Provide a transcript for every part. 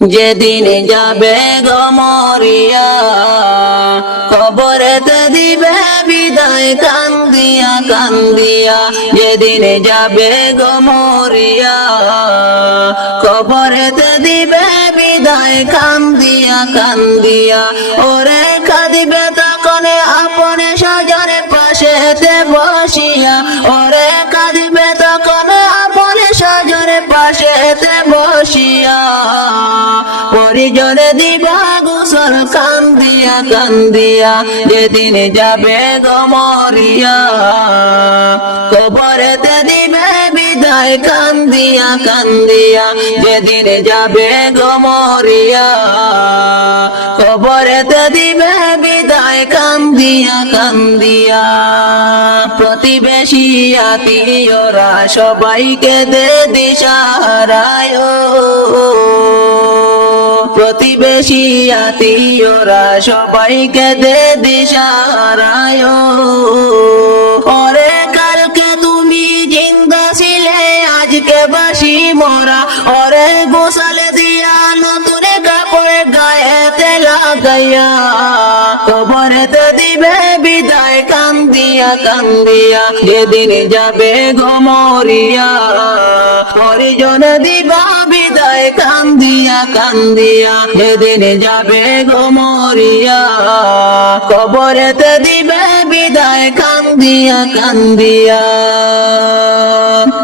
যেদিন যাবে গো মরিয়া, কবরেতে দিবে বিদায় কান্দিয়া কান্দিয়া। যেদিন যাবে গো মরিয়া, কবরেতে দিবে বিদায় কান্দিয়া কান্দিয়া। ওরে কাঁদিবে তখন আপনে স্বজনে পাশেতে বসিয়া, ওরে কাঁদিবে তখন আপনে স্বজনে পাশেতে বসিয়া। পরিজনে দিবা গোসল কান্দিয়া কান্দিয়া। যেদিন যাবে গো মরিয়া, কবরেতে দিবে বিদায় কান্দিয়া কান্দিয়া। যেদিন যাবে গো মরিয়া, কবরেতে দিবে বিদায় কান্দিয়া কান্দিয়া। প্রতিবেশী আত্মীয়রা সবাইকে দে দিশাহারায়, প্রতিবেশী আত্মীয়রা সবাইকে দে দিশাহারায়। ওরে কালকে তুমি জিন্দা ছিলে আজকে বাসি মরা, ওরে গোসল দিয়া নতুন কাপড় গায়েতে লাগাইয়া। কবরেতে দিবে বিদায় কান্দিয়া কান্দিয়া। যেদিন যাবে গো মরিয়া, পরিজন দিবা বিদায় কান্দিয়া কান্দিয়া। যেদিন যাবে গো মরিয়া, কবরেতে দিবে বিদায় কান্দিয়া কান্দিয়া।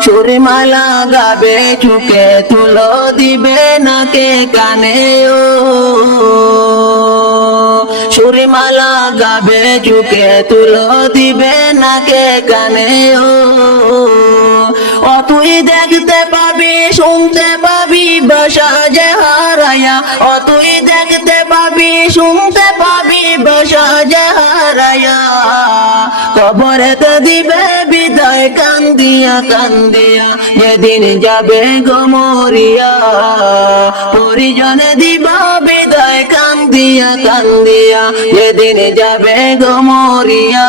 সুরমালা গাবে চুকে তুলো দিবে নাকে কানে, ও সুরমালা গাবে চুকে তুলো দিবে নাকে কানে। ও তুই দেখতে পাবি শুনতে পাবি বাসা যে হারায়া, ও তুই দেখতে পাবি শুনতে পাবি বাসা যে হারায়া। কবরেতে দিবে বিদায় কান্দিয়া কান্দিয়া। যেদিন যাবে গো মরিয়া, পরিজনে দিবা বিদায় কান্দিয়া কান্দিয়া। যেদিন যাবে গো মরিয়া,